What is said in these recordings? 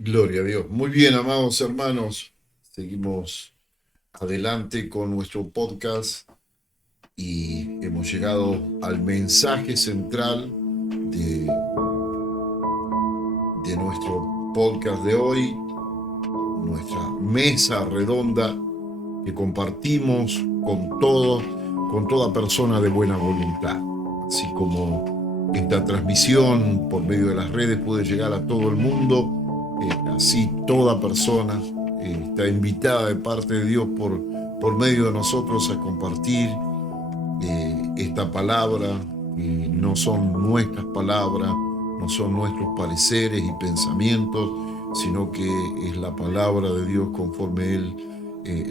Gloria a Dios. Muy bien, amados hermanos. Seguimos adelante con nuestro podcast y hemos llegado al mensaje central de nuestro podcast de hoy, nuestra mesa redonda que compartimos con todos, con toda persona de buena voluntad. Así como esta transmisión por medio de las redes puede llegar a todo el mundo, así toda persona está invitada de parte de Dios por medio de nosotros a compartir esta palabra, que no son nuestras palabras, no son nuestros pareceres y pensamientos, sino que es la palabra de Dios conforme Él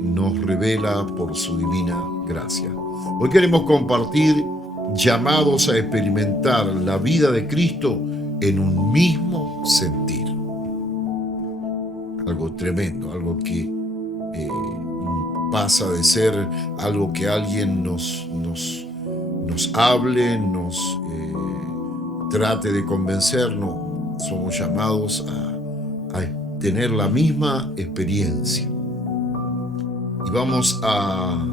nos revela por su divina gracia. Hoy queremos compartir llamados a experimentar la vida de Cristo en un mismo sentir. Algo tremendo, algo que pasa de ser algo que alguien nos hable, nos trate de convencernos. Somos llamados a tener la misma experiencia. Y vamos a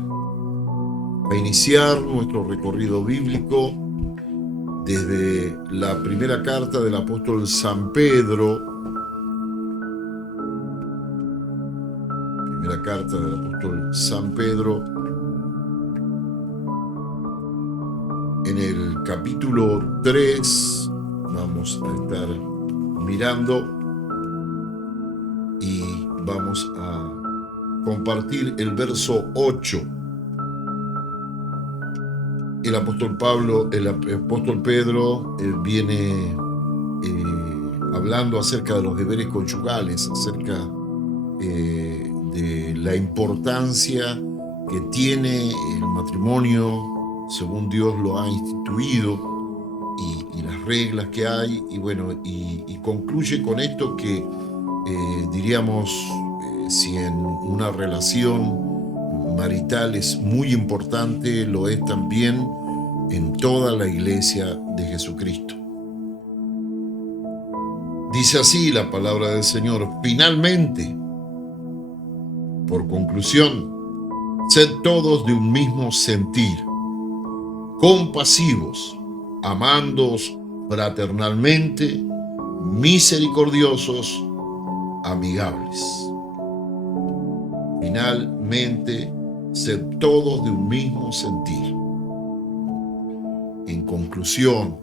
iniciar nuestro recorrido bíblico desde la primera carta del apóstol San Pedro. Primera carta del apóstol San Pedro, en el capítulo 3, vamos a estar mirando y vamos a compartir el verso 8. El apóstol Pedro viene hablando acerca de los deberes conyugales, acerca de la importancia que tiene el matrimonio según Dios lo ha instituido y las reglas que hay, y bueno, y concluye con esto que diríamos, si en una relación marital es muy importante, lo es también en toda la iglesia de Jesucristo. Dice así la palabra del Señor: finalmente, por conclusión, sed todos de un mismo sentir, compasivos, amándoos fraternalmente, misericordiosos, amigables. Finalmente, sed todos de un mismo sentir. En conclusión,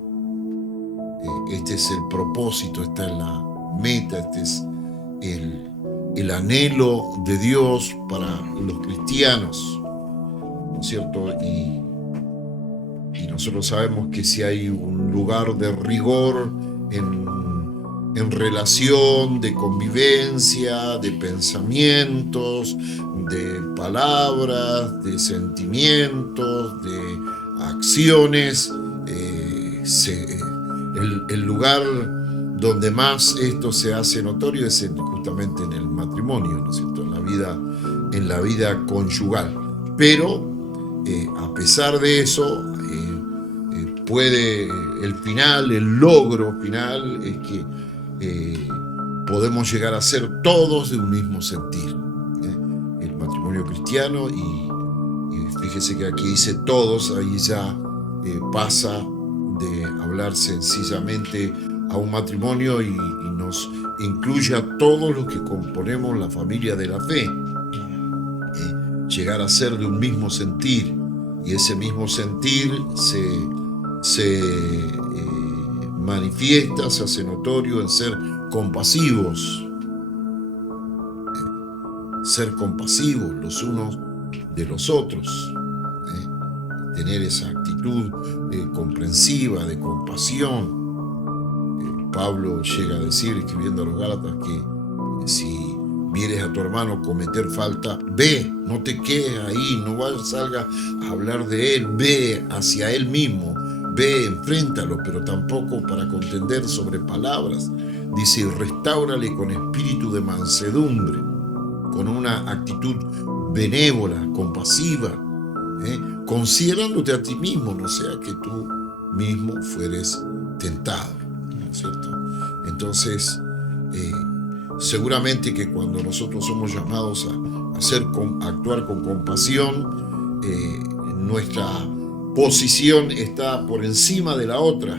este es el propósito, esta es la meta, este es el anhelo de Dios para los cristianos, ¿no es cierto? Y nosotros sabemos que si hay un lugar de rigor en relación, de convivencia, de pensamientos, de palabras, de sentimientos, de acciones, el lugar donde más esto se hace notorio es justamente en el matrimonio, ¿no es cierto? En la vida conyugal. Pero a pesar de eso, puede el logro final es que podemos llegar a ser todos de un mismo sentir. El matrimonio cristiano, y fíjese que aquí dice todos, ahí ya pasa de hablar sencillamente a un matrimonio y nos incluye a todos los que componemos la familia de la fe. Llegar a ser de un mismo sentir, y ese mismo sentir se manifiesta, se hace notorio en ser compasivos. Ser compasivos los unos de los otros. Tener esa actitud comprensiva, de compasión. Pablo llega a decir, escribiendo a los Gálatas, que si vieres a tu hermano cometer falta, ve, no te quedes ahí, no salgas a hablar de él, ve hacia él mismo, ve, enfréntalo, pero tampoco para contender sobre palabras. Dice, restáurale con espíritu de mansedumbre, con una actitud benévola, compasiva, considerándote a ti mismo, no sea que tú mismo fueres tentado, ¿no es cierto? Entonces, seguramente que cuando nosotros somos llamados a actuar con compasión, nuestra posición está por encima de la otra.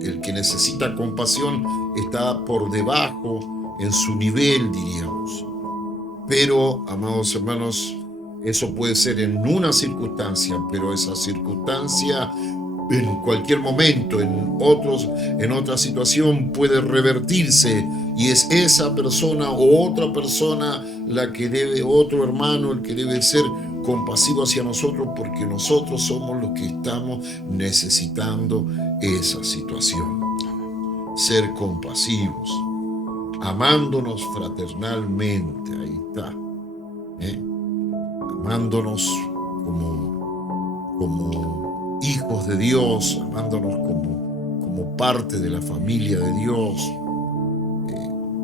El que necesita compasión está por debajo en su nivel, diríamos. Pero, amados hermanos, eso puede ser en una circunstancia, pero esa circunstancia en cualquier momento, en otra situación puede revertirse, y es esa persona o otra persona la que debe, otro hermano, el que debe ser compasivo hacia nosotros, porque nosotros somos los que estamos necesitando esa situación. Ser compasivos, amándonos fraternalmente, ahí está, amándonos como hijos de Dios, amándonos como parte de la familia de Dios.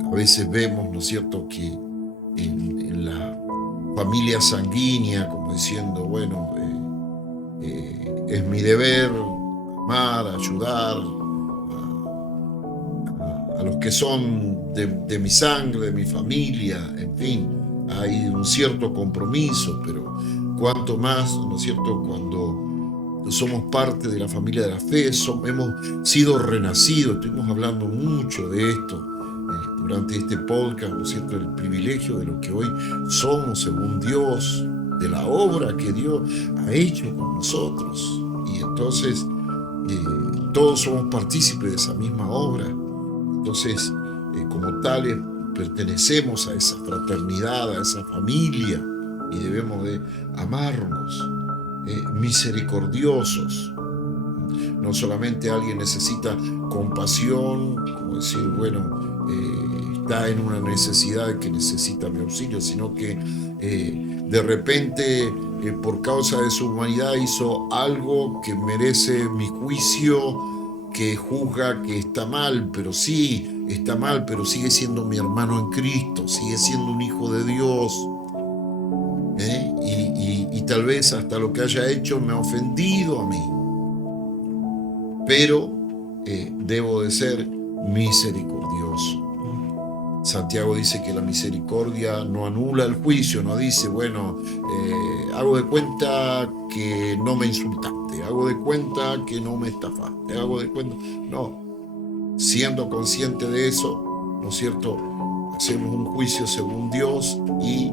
A veces vemos, ¿no es cierto?, que en la familia sanguínea, como diciendo, bueno, es mi deber amar, ayudar a los que son de mi sangre, de mi familia, en fin, hay un cierto compromiso, pero cuanto más, ¿no es cierto?, cuando somos parte de la familia de la fe, hemos sido renacidos. Estuvimos hablando mucho de esto durante este podcast, ¿no es cierto?, el privilegio de lo que hoy somos según Dios, de la obra que Dios ha hecho con nosotros, y entonces todos somos partícipes de esa misma obra. Entonces, como tales, pertenecemos a esa fraternidad, a esa familia, y debemos de amarnos, misericordiosos. No solamente alguien necesita compasión, como decir, bueno, está en una necesidad que necesita mi auxilio, sino que de repente, por causa de su humanidad, hizo algo que merece mi juicio, que juzga que está mal, pero sí, está mal, pero sigue siendo mi hermano en Cristo, sigue siendo un hijo de Dios. Y tal vez hasta lo que haya hecho me ha ofendido a mí, pero debo de ser misericordioso. Santiago dice que la misericordia no anula el juicio, no dice, bueno, hago de cuenta que no me insultaste, hago de cuenta que no me estafaste, hago de cuenta... No, siendo consciente de eso, ¿no es cierto?, hacemos un juicio según Dios y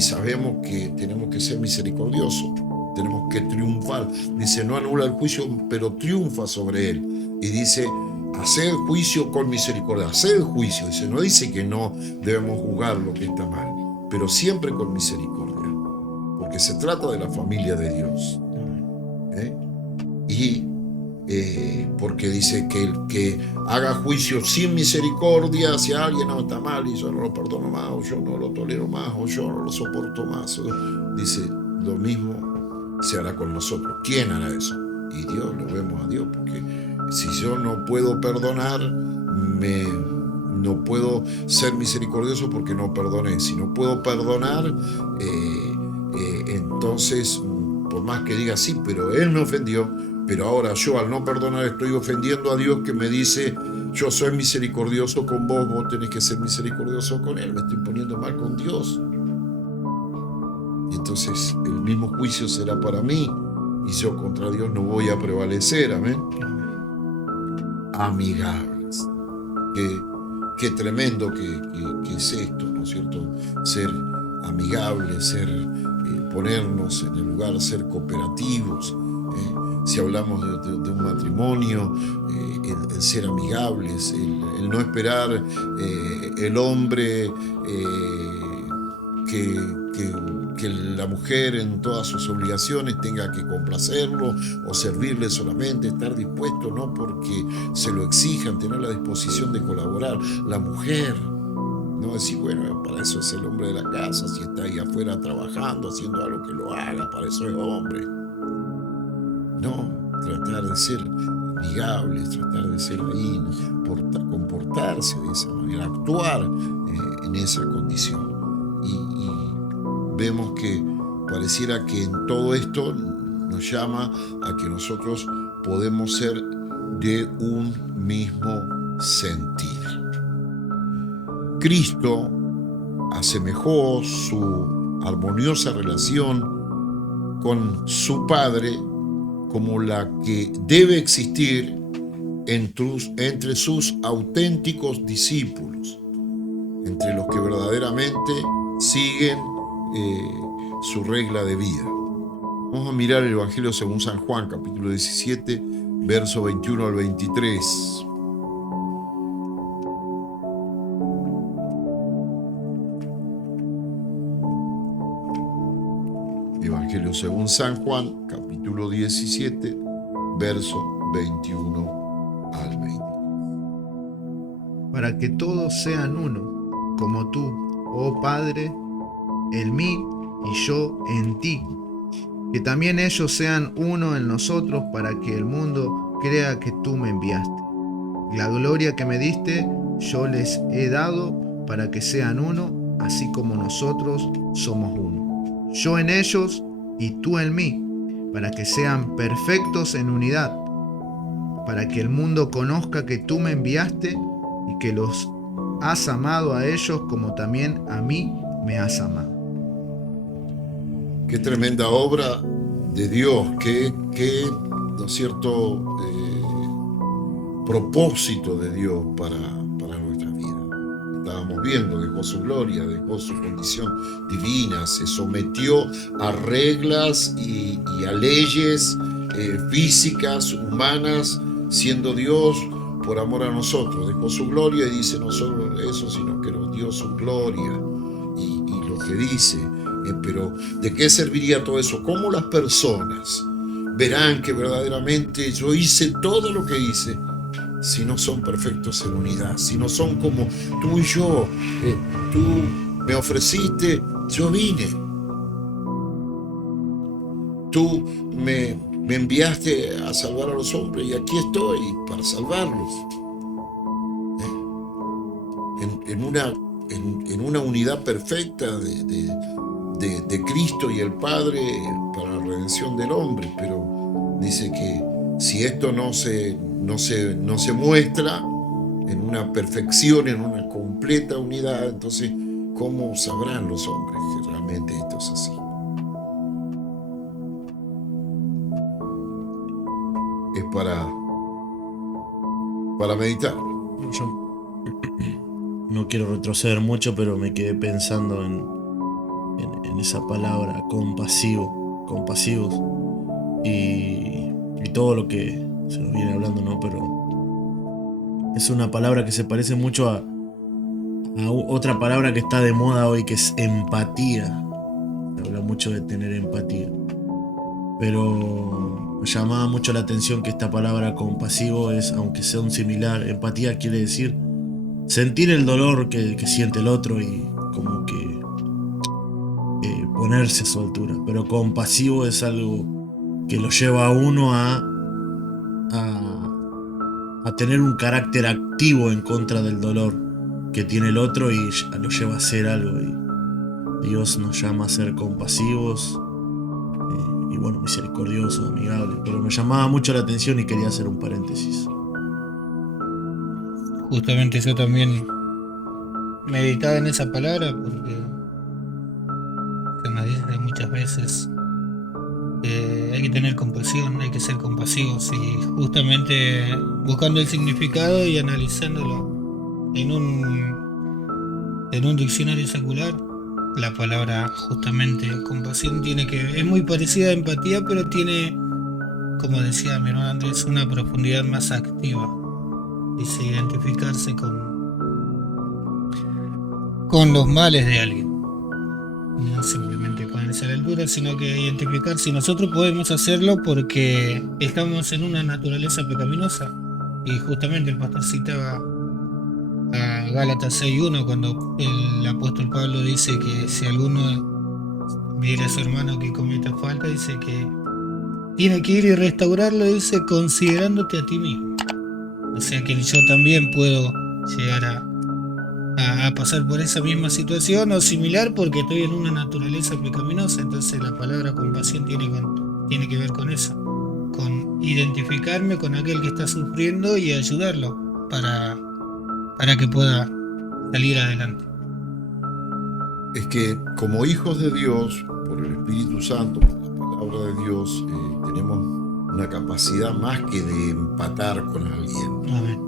sabemos que tenemos que ser misericordiosos, tenemos que triunfar. Dice, no anula el juicio, pero triunfa sobre él. Y dice, hacer juicio con misericordia, hacer juicio. Dice, no dice que no debemos juzgar lo que está mal, pero siempre con misericordia, porque se trata de la familia de Dios. Porque dice que el que haga juicio sin misericordia hacia alguien, no, está mal, y yo no lo perdono más, o yo no lo tolero más, o yo no lo soporto más. Dice, lo mismo se hará con nosotros. ¿Quién hará eso? Y Dios, lo vemos a Dios, porque si yo no puedo perdonar, no puedo ser misericordioso porque no perdoné. Si no puedo perdonar, entonces, por más que diga sí, pero él me ofendió, pero ahora yo al no perdonar estoy ofendiendo a Dios, que me dice, yo soy misericordioso con vos, vos tenés que ser misericordioso con él, me estoy poniendo mal con Dios. Y entonces el mismo juicio será para mí, y yo contra Dios no voy a prevalecer. Amén. Amigables. Qué tremendo que es esto, ¿no es cierto? Ser amigables, ponernos en el lugar, ser cooperativos. Si hablamos de un matrimonio, el ser amigables, el no esperar el hombre que la mujer en todas sus obligaciones tenga que complacerlo o servirle solamente, estar dispuesto, no porque se lo exijan, tener la disposición de colaborar. La mujer, no decir, bueno, para eso es el hombre de la casa, si está ahí afuera trabajando, haciendo algo, que lo haga, para eso es hombre. No, tratar de ser amigables, tratar de ser ahí, comportarse de esa manera, actuar en esa condición. Y vemos que pareciera que en todo esto nos llama a que nosotros podemos ser de un mismo sentir. Cristo asemejó su armoniosa relación con su Padre como la que debe existir entre sus auténticos discípulos, entre los que verdaderamente siguen su regla de vida. Vamos a mirar el Evangelio según San Juan, capítulo 17, verso 21 al 23. Evangelio según San Juan, capítulo 17, verso 21 al 20. Para que todos sean uno, como tú, oh Padre, en mí y yo en ti, que también ellos sean uno en nosotros, para que el mundo crea que tú me enviaste. La gloria que me diste yo les he dado, para que sean uno, así como nosotros somos uno. Yo en ellos y tú en mí, para que sean perfectos en unidad, para que el mundo conozca que tú me enviaste y que los has amado a ellos como también a mí me has amado. Qué tremenda obra de Dios, qué ¿no es cierto?, propósito de Dios para nuestra vida. Estábamos viendo, dejó su gloria, dejó su condición divina, se sometió a reglas y a leyes físicas, humanas, siendo Dios por amor a nosotros. Dejó su gloria y dice no solo eso, sino que nos dio su gloria y lo que dice. Pero ¿de qué serviría todo eso? ¿Cómo las personas verán que verdaderamente yo hice todo lo que hice si no son perfectos en unidad? Si no son como tú y yo. Tú me ofreciste, yo vine. Tú me enviaste a salvar a los hombres y aquí estoy para salvarlos. En una unidad perfecta de Cristo y el Padre para la redención del hombre. Pero dice que si esto no se muestra en una perfección, en una completa unidad, entonces ¿cómo sabrán los hombres que realmente esto es así? Es para meditar. Yo no quiero retroceder mucho, pero me quedé pensando en esa palabra compasivos y todo lo que se nos viene hablando, ¿no? Pero es una palabra que se parece mucho a otra palabra que está de moda hoy, que es empatía. Se habla mucho de tener empatía, pero me llamaba mucho la atención que esta palabra compasivo es, aunque sea un similar, empatía quiere decir sentir el dolor que siente el otro y como que ponerse a su altura. Pero compasivo es algo que lo lleva a uno a tener un carácter activo en contra del dolor que tiene el otro y lo lleva a hacer algo. Y Dios nos llama a ser compasivos y bueno, misericordiosos, amigables. Pero me llamaba mucho la atención y quería hacer un paréntesis. Justamente yo también meditaba en esa palabra porque se nos dice muchas veces hay que tener compasión, hay que ser compasivos, y justamente buscando el significado y analizándolo en un diccionario secular, la palabra justamente compasión es muy parecida a empatía, pero tiene, como decía mi hermano Andrés, una profundidad más activa. Dice identificarse con los males de alguien, no simplemente ponerse a la altura, sino que identificar si nosotros podemos hacerlo porque estamos en una naturaleza pecaminosa. Y justamente el pastor citaba a Gálatas 6:1 cuando el apóstol Pablo dice que si alguno viera a su hermano que cometa falta, dice que tiene que ir y restaurarlo, dice, considerándote a ti mismo. O sea que yo también puedo llegar a pasar por esa misma situación o similar porque estoy en una naturaleza pecaminosa. Entonces la palabra compasión tiene que ver con eso, con identificarme con aquel que está sufriendo y ayudarlo para que pueda salir adelante. Es que como hijos de Dios, por el Espíritu Santo, por la palabra de Dios, tenemos una capacidad más que de empatar con alguien, Amén.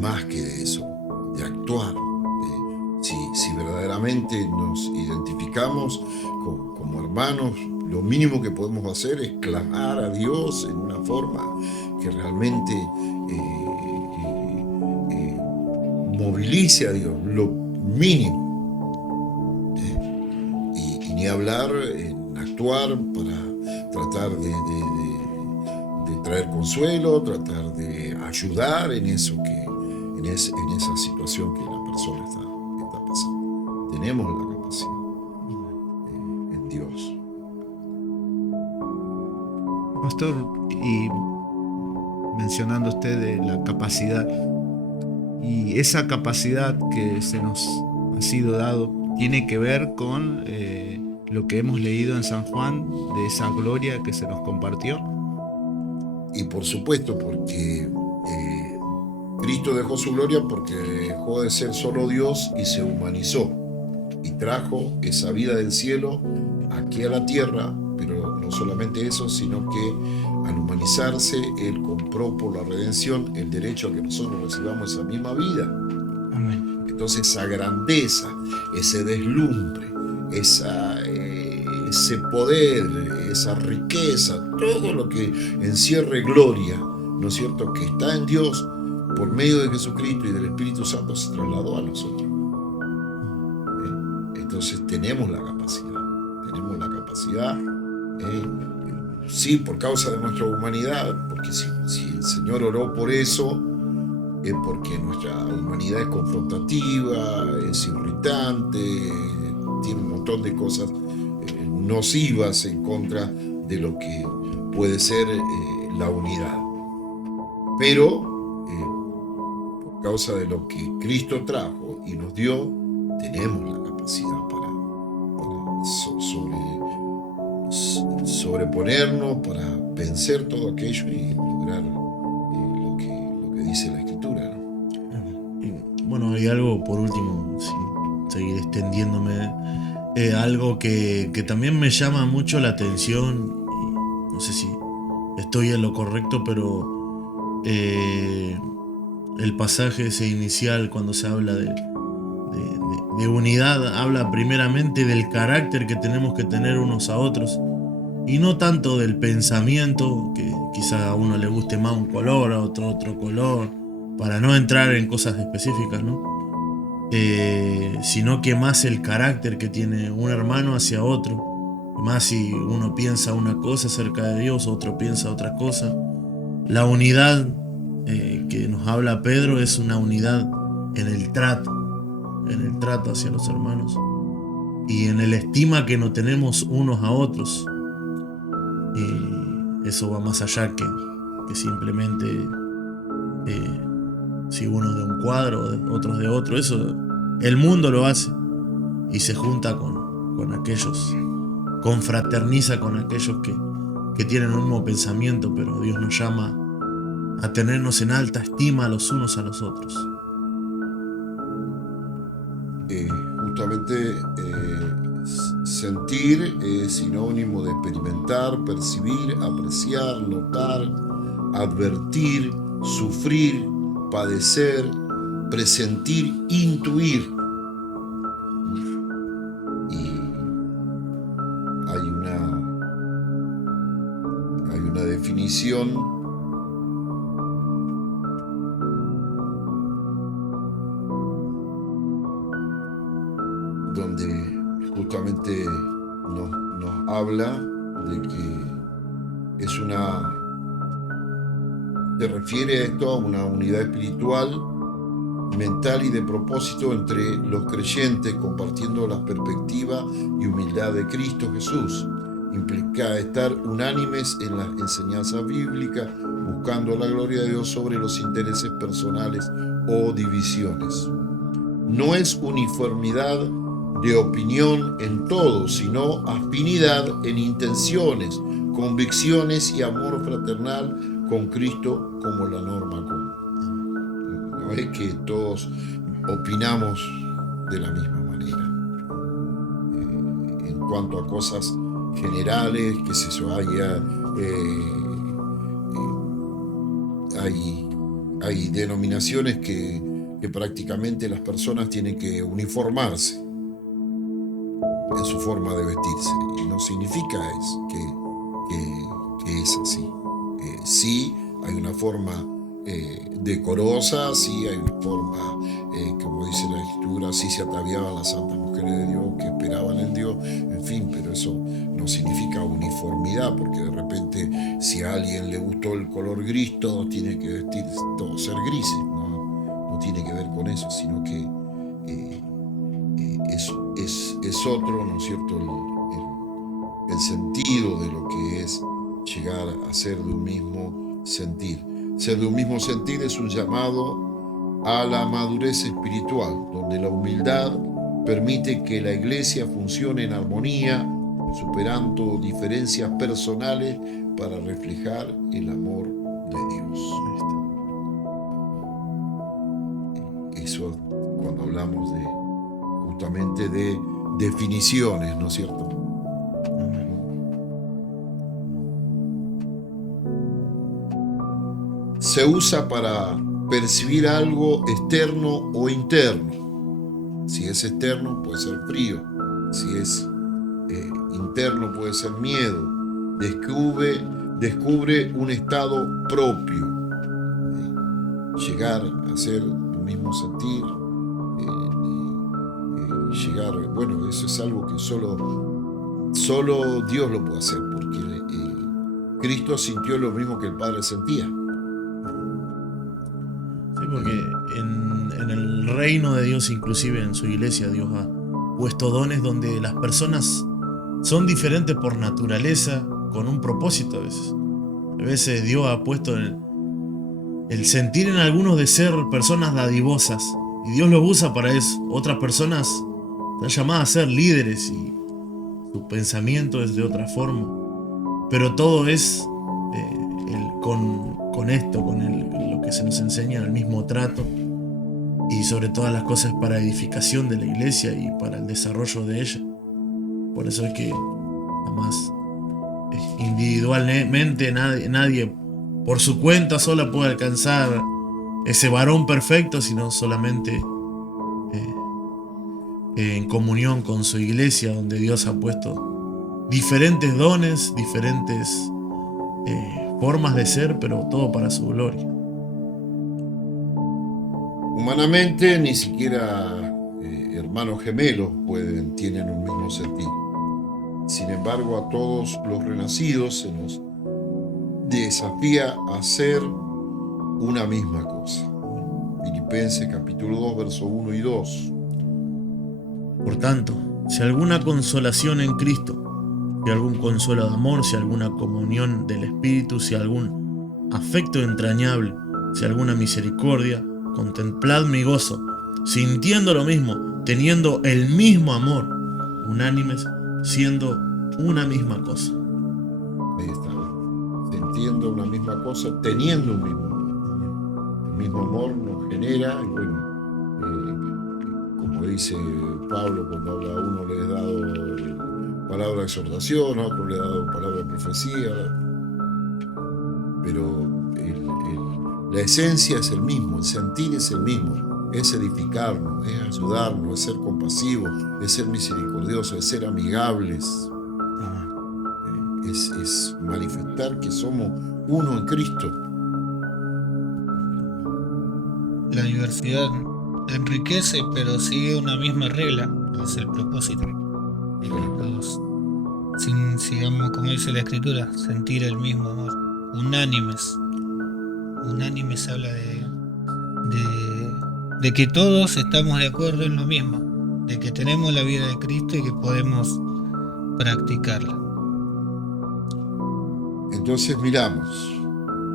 más que de eso, de actuar. Si verdaderamente nos identificamos como hermanos, lo mínimo que podemos hacer es clamar a Dios en una forma que realmente movilice a Dios, lo mínimo. Y ni hablar en actuar para tratar de traer consuelo, tratar de ayudar en eso en esa situación que la persona está pasando. Tenemos la capacidad en Dios. Pastor, y mencionando usted de la capacidad, y esa capacidad que se nos ha sido dado tiene que ver con lo que hemos leído en San Juan, de esa gloria que se nos compartió. Y por supuesto, porque Cristo dejó su gloria porque dejó de ser solo Dios y se humanizó y trajo esa vida del cielo aquí a la tierra. Pero no solamente eso, sino que al humanizarse, Él compró por la redención el derecho a que nosotros recibamos esa misma vida. Amén. Entonces esa grandeza, ese deslumbre, ese poder, esa riqueza, todo lo que encierre gloria, ¿no es cierto?, que está en Dios por medio de Jesucristo y del Espíritu Santo, se trasladó a nosotros. Entonces tenemos la capacidad, sí, por causa de nuestra humanidad, porque si el Señor oró por eso, es porque nuestra humanidad es confrontativa, es irritante, tiene un montón de cosas nocivas en contra de lo que puede ser la unidad. Pero por causa de lo que Cristo trajo y nos dio, tenemos la capacidad para sobreponernos, para vencer todo aquello y lograr lo que dice la Escritura, ¿no? Y, bueno, hay algo, por último, sin seguir extendiéndome, algo que también me llama mucho la atención, y no sé si estoy en lo correcto, pero el pasaje ese inicial, cuando se habla de unidad, habla primeramente del carácter que tenemos que tener unos a otros, y no tanto del pensamiento, que quizá a uno le guste más un color, a otro color, para no entrar en cosas específicas, ¿no? Sino que más el carácter que tiene un hermano hacia otro, más si uno piensa una cosa acerca de Dios, otro piensa otra cosa. La unidad que nos habla Pedro es una unidad en el trato hacia los hermanos y en el estima que nos tenemos unos a otros. Y eso va más allá que simplemente si uno es de un cuadro, otros de otro. Eso el mundo lo hace y se junta con aquellos, confraterniza con aquellos que tienen un mismo pensamiento, pero Dios nos llama a tenernos en alta estima los unos a los otros. Justamente sentir es sinónimo de experimentar, percibir, apreciar, notar, advertir, sufrir, padecer, presentir, intuir. Y hay una definición donde justamente nos habla de que se refiere a esto, a una unidad espiritual, mental y de propósito entre los creyentes, compartiendo la perspectiva y humildad de Cristo Jesús. Implica estar unánimes en las enseñanzas bíblicas, buscando la gloria de Dios sobre los intereses personales o divisiones. No es uniformidad de opinión en todo, sino afinidad en intenciones, convicciones y amor fraternal con Cristo como la norma común. No es que todos opinamos de la misma manera. En cuanto a cosas generales, que se hay denominaciones que prácticamente las personas tienen que uniformarse en su forma de vestirse, y no significa que es así. Sí hay una forma decorosa, sí hay una forma, como dice la Escritura, sí se ataviaban las santas mujeres de Dios que esperaban en Dios, en fin, pero eso no significa uniformidad, porque de repente si a alguien le gustó el color gris, todos tienen que vestir, todos ser grises, no tiene que ver con eso, sino que es otro, ¿no es cierto?, el sentido de lo que es llegar a ser de un mismo sentir. Ser de un mismo sentir es un llamado a la madurez espiritual, donde la humildad permite que la iglesia funcione en armonía, superando diferencias personales para reflejar el amor de Dios. Eso cuando hablamos justamente de definiciones, ¿no es cierto? Se usa para percibir algo externo o interno. Si es externo, puede ser frío. Si es interno, puede ser miedo. Descubre un estado propio. Llegar a ser el mismo sentir. Bueno, eso es algo que solo Dios lo puede hacer, porque Cristo sintió lo mismo que el Padre sentía. Sí, porque en el reino de Dios, inclusive en su iglesia, Dios ha puesto dones donde las personas son diferentes por naturaleza, con un propósito a veces. A veces Dios ha puesto el sentir en algunos de ser personas dadivosas, y Dios los usa para eso. Otras personas están llamadas a ser líderes y su pensamiento es de otra forma. Pero todo es con esto, con lo que se nos enseña, el mismo trato, y sobre todas las cosas para edificación de la iglesia y para el desarrollo de ella. Por eso es que jamás individualmente nadie por su cuenta sola puede alcanzar ese varón perfecto, sino solamente en comunión con su iglesia, donde Dios ha puesto diferentes dones, diferentes formas de ser, pero todo para su gloria. Humanamente, ni siquiera hermanos gemelos tienen un mismo sentir. Sin embargo, a todos los renacidos se nos desafía a hacer una misma cosa. Filipenses capítulo 2, verso 1 y 2. Por tanto, si alguna consolación en Cristo, si algún consuelo de amor, si alguna comunión del Espíritu, si algún afecto entrañable, si alguna misericordia, contemplad mi gozo, sintiendo lo mismo, teniendo el mismo amor, unánimes, siendo una misma cosa. Ahí está, sintiendo una misma cosa, teniendo un mismo amor. El mismo amor nos genera, y bueno, como dice Pablo, cuando habla a uno le he dado palabra de exhortación, a otro le he dado palabra de profecía, pero la esencia es el mismo, el sentir es el mismo, es edificarnos, es ayudarnos, es ser compasivos, es ser misericordiosos, es ser amigables, es manifestar que somos uno en Cristo. La diversidad enriquece, pero sigue una misma regla, es el propósito. De que todos, sigamos, como dice la Escritura, sentir el mismo amor, unánimes. Unánimes habla de que todos estamos de acuerdo en lo mismo, de que tenemos la vida de Cristo y que podemos practicarla. Entonces miramos,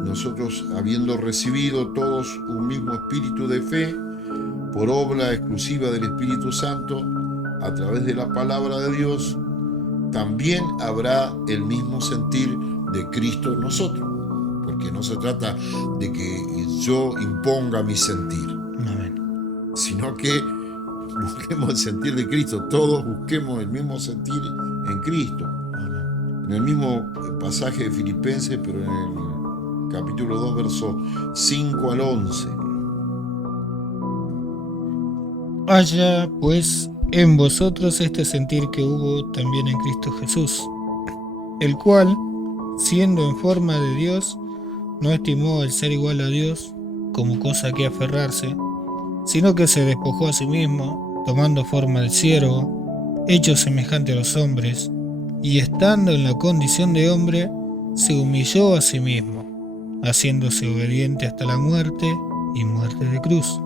nosotros habiendo recibido todos un mismo espíritu de fe, por obra exclusiva del Espíritu Santo, a través de la palabra de Dios, también habrá el mismo sentir de Cristo en nosotros. Porque no se trata de que yo imponga mi sentir, sino que busquemos el sentir de Cristo. Todos busquemos el mismo sentir en Cristo. En el mismo pasaje de Filipenses, pero en el capítulo 2, versos 5 al 11. Haya pues en vosotros este sentir que hubo también en Cristo Jesús, el cual, siendo en forma de Dios, no estimó el ser igual a Dios como cosa que aferrarse, sino que se despojó a sí mismo, tomando forma de siervo, hecho semejante a los hombres, y estando en la condición de hombre, se humilló a sí mismo, haciéndose obediente hasta la muerte y muerte de cruz.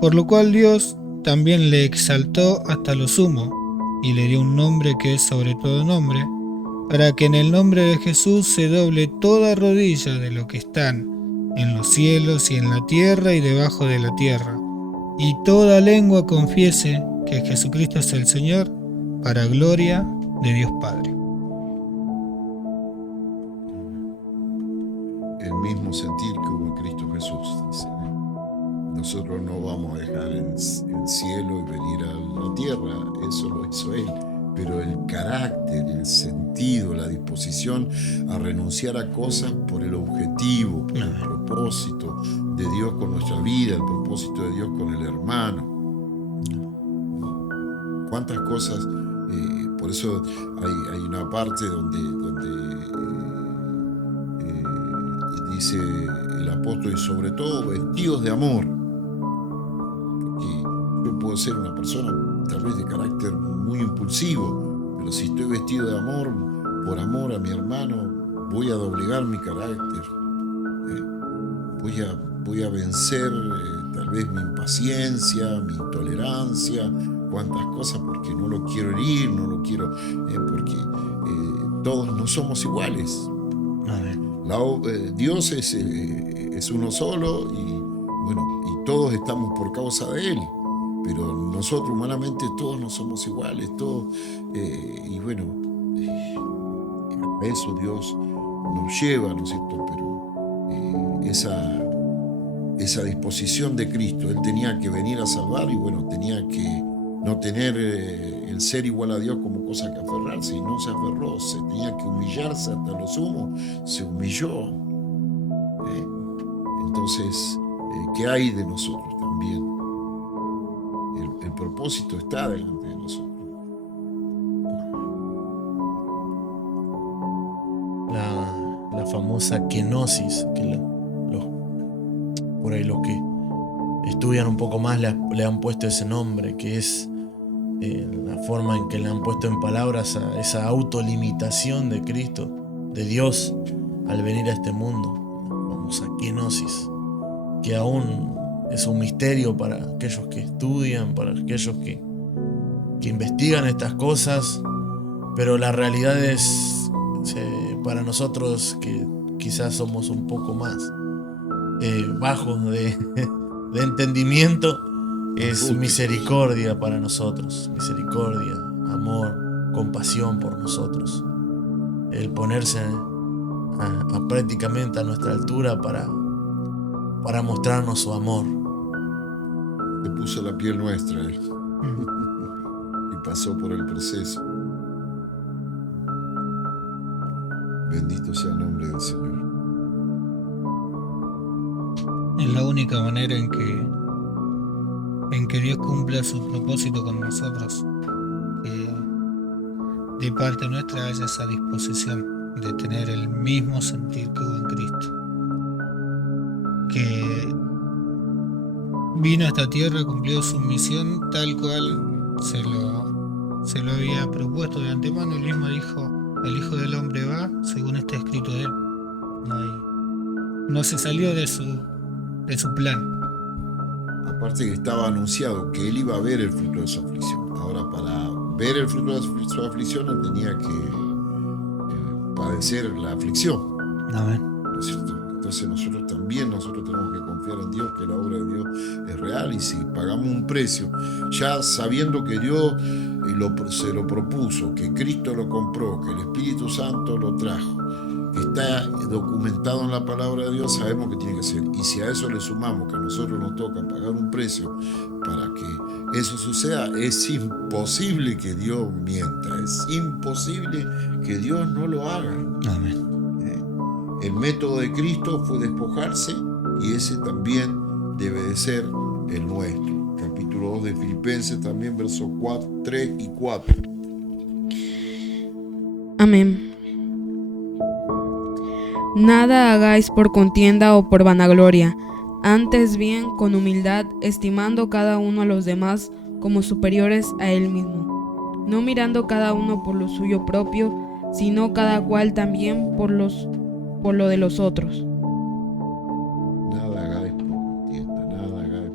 Por lo cual Dios también le exaltó hasta lo sumo, y le dio un nombre que es sobre todo nombre, para que en el nombre de Jesús se doble toda rodilla de lo que están en los cielos y en la tierra y debajo de la tierra, y toda lengua confiese que Jesucristo es el Señor, para gloria de Dios Padre. El mismo sentir que hubo en Cristo Jesús, dice. Nosotros no vamos a dejar el cielo y venir a la tierra, eso lo hizo Él. Pero el carácter, el sentido, la disposición a renunciar a cosas por el objetivo, por el propósito de Dios con nuestra vida, el propósito de Dios con el hermano. ¿Cuántas cosas? Por eso hay una parte donde dice el apóstol, y sobre todo vestidos de amor. Porque yo puedo ser una persona tal vez de carácter muy impulsivo, pero si estoy vestido de amor, por amor a mi hermano, voy a doblegar mi carácter, voy a vencer tal vez mi impaciencia, mi intolerancia, cuantas cosas, porque no lo quiero herir, no lo quiero, porque todos no somos iguales. Dios es uno solo y todos estamos por causa de Él. Pero nosotros humanamente todos no somos iguales, todos, a eso Dios nos lleva, ¿no es cierto? Pero esa disposición de Cristo, Él tenía que venir a salvar y tenía que no tener el ser igual a Dios como cosa que aferrarse, y no se aferró, se tenía que humillarse hasta lo sumo, se humilló. Entonces, ¿qué hay de nosotros también? El propósito está delante de nosotros. La famosa kenosis, que por ahí los que estudian un poco más le han puesto ese nombre, que es la forma en que le han puesto en palabras a esa autolimitación de Cristo, de Dios, al venir a este mundo. La famosa kenosis, que aún es un misterio para aquellos que estudian, para aquellos que investigan estas cosas, pero la realidad es, para nosotros que quizás somos un poco más bajos de entendimiento, es misericordia para nosotros, misericordia, amor, compasión por nosotros. El ponerse prácticamente a nuestra altura para mostrarnos su amor. Se puso la piel nuestra Él y pasó por el proceso. Bendito sea el nombre del Señor. Es la única manera en que Dios cumpla su propósito con nosotros, que de parte nuestra haya esa disposición de tener el mismo sentir que hubo en Cristo, que vino a esta tierra, cumplió su misión tal cual se lo había propuesto de antemano. Él mismo dijo: el Hijo del Hombre va según está escrito de él. No se salió de su plan. Aparte que estaba anunciado que Él iba a ver el fruto de su aflicción. Ahora, para ver el fruto de su aflicción, Él tenía que padecer la aflicción. Amén. ¿No es cierto? Entonces nosotros tenemos que confiar en Dios, que la obra de Dios es real, y si pagamos un precio, ya sabiendo que Dios se lo propuso, que Cristo lo compró, que el Espíritu Santo lo trajo, que está documentado en la palabra de Dios, sabemos que tiene que ser. Y si a eso le sumamos que a nosotros nos toca pagar un precio para eso suceda, es imposible que Dios mienta, es imposible que Dios no lo haga. Amén. El método de Cristo fue despojarse y ese también debe de ser el nuestro. Capítulo 2 de Filipenses también, versos 3 y 4. Amén. Nada hagáis por contienda o por vanagloria, antes bien con humildad, estimando cada uno a los demás como superiores a él mismo, no mirando cada uno por lo suyo propio, sino cada cual también por lo de los otros. Nada hagáis por contienda, nada hagáis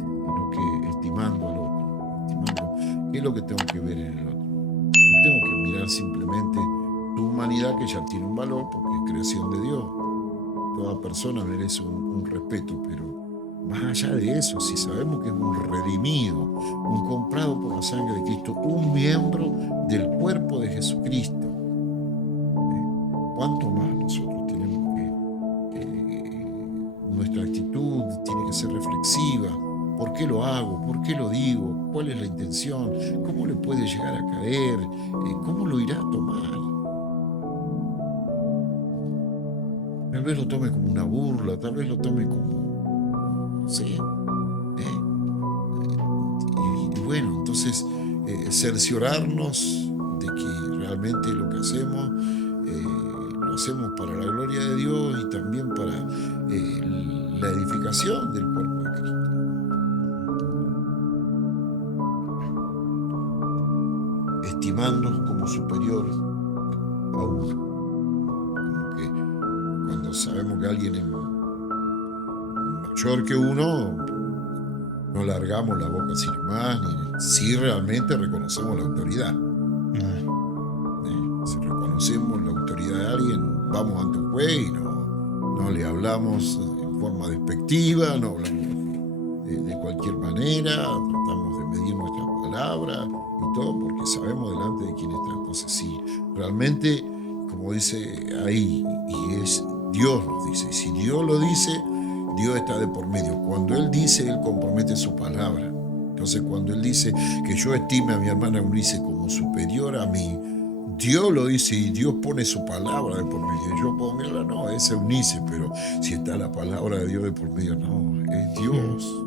sino que estimando al otro, ¿qué es lo que tengo que ver en el otro? No tengo que mirar simplemente tu humanidad, que ya tiene un valor porque es creación de Dios. Toda persona merece un respeto, pero más allá de eso, si sabemos que es un redimido, un comprado por la sangre de Cristo, un miembro del cuerpo de Jesucristo, ¿cuánto más nosotros tenemos nuestra actitud tiene que ser reflexiva? ¿Por qué lo hago? ¿Por qué lo digo? ¿Cuál es la intención? ¿Cómo le puede llegar a caer? ¿Cómo lo irá a tomar? Tal vez lo tome como una burla, tal vez lo tome como, no sé. Y bueno, entonces cerciorarnos de que realmente lo que hacemos, lo hacemos para la gloria de Dios y también para la edificación del cuerpo de Cristo. Estimarnos como superior a uno. Como que cuando sabemos que alguien es mayor que uno, no largamos la boca sin más, ni si realmente reconocemos la autoridad. Si reconocemos la autoridad de alguien, vamos ante un juez y no le hablamos en forma despectiva, no hablamos de cualquier manera, tratamos de medir nuestras palabras y todo, porque sabemos delante de quién está. Entonces, si realmente, como dice ahí, y es Dios nos dice, y si Dios lo dice, Dios está de por medio. Cuando Él dice, Él compromete su palabra. Entonces, cuando Él dice que yo estime a mi hermana Eunice como superior a mí, Dios lo dice y Dios pone su palabra de por medio. Yo puedo mirarla, no, es Eunice, pero si está la palabra de Dios de por medio, no, es Dios.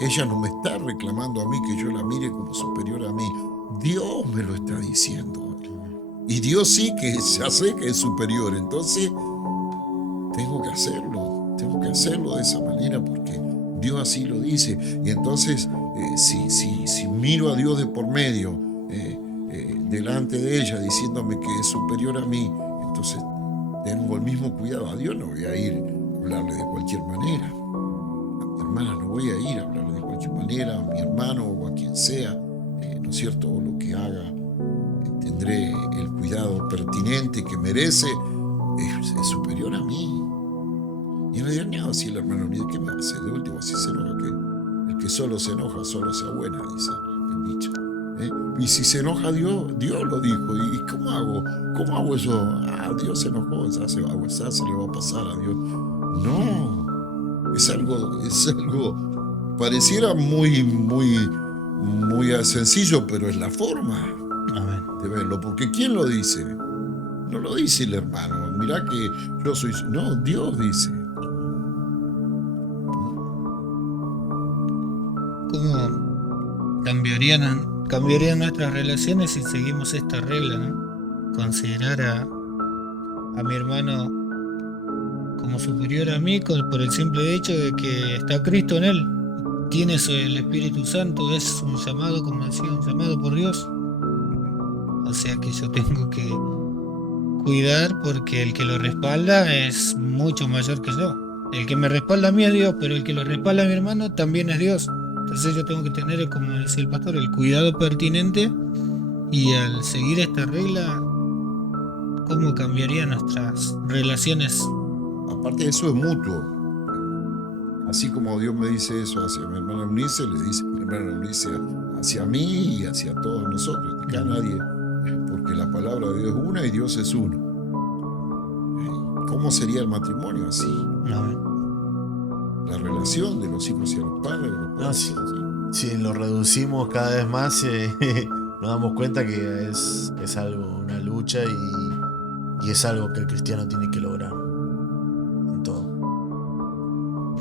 Ella no me está reclamando a mí que yo la mire como superior a mí. Dios me lo está diciendo. Y Dios sí que ya sé que es superior, entonces tengo que hacerlo de esa manera porque Dios así lo dice. Y entonces, si miro a Dios de por medio, delante de ella, diciéndome que es superior a mí, entonces tengo el mismo cuidado. A Dios no voy a ir a hablarle de cualquier manera. A mi hermana no voy a ir a hablarle de cualquier manera, a mi hermano o a quien sea, ¿no es cierto? O lo que haga, tendré el cuidado pertinente que merece, es superior a mí. Y me digan, no, si el hermano ni de qué me hace, de último, si se enoja, que el que solo se enoja, solo se abuena, dice el dicho. Y si se enoja Dios, Dios lo dijo. ¿Y cómo hago? ¿Cómo hago eso? Dios se enojó, ya se va a pasar a Dios. No, es algo, pareciera muy sencillo, pero es la forma de verlo. Porque ¿quién lo dice? No lo dice el hermano. Mirá que yo soy... No, Dios dice. ¿Cómo cambiarían nuestras relaciones si seguimos esta regla, ¿no? Considerar a mi hermano como superior a mí por el simple hecho de que está Cristo en él. Tiene el Espíritu Santo, es un llamado, como decía, un llamado por Dios. O sea que yo tengo que cuidar porque el que lo respalda es mucho mayor que yo. El que me respalda a mí es Dios, pero el que lo respalda a mi hermano también es Dios. Entonces yo tengo que tener, como decía el pastor, el cuidado pertinente, y al seguir esta regla, ¿cómo cambiarían nuestras relaciones? Aparte de eso es mutuo. Así como Dios me dice eso hacia mi hermana Eunice, le dice mi hermana Eunice hacia mí y hacia todos nosotros. Acá nadie, porque la palabra de Dios es una y Dios es uno. ¿Cómo sería el matrimonio así? No. la relación de los hijos hacia los padres. No, si lo reducimos cada vez más, nos damos cuenta que es algo, una lucha y es algo que el cristiano tiene que lograr en todo.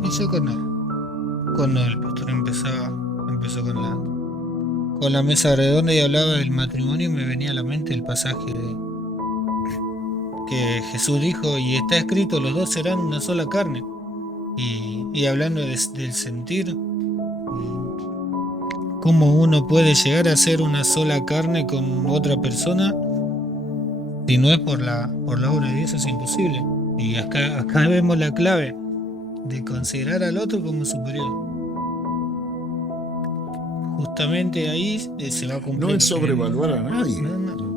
Y yo cuando el pastor empezó con la mesa redonda y hablaba del matrimonio, me venía a la mente el pasaje que Jesús dijo, y está escrito, los dos serán una sola carne. Y hablando del sentir, cómo uno puede llegar a ser una sola carne con otra persona, si no es por la obra de Dios, es imposible. Y acá vemos la clave de considerar al otro como superior. Justamente ahí se va a cumplir. No es sobrevaluar a nadie. No.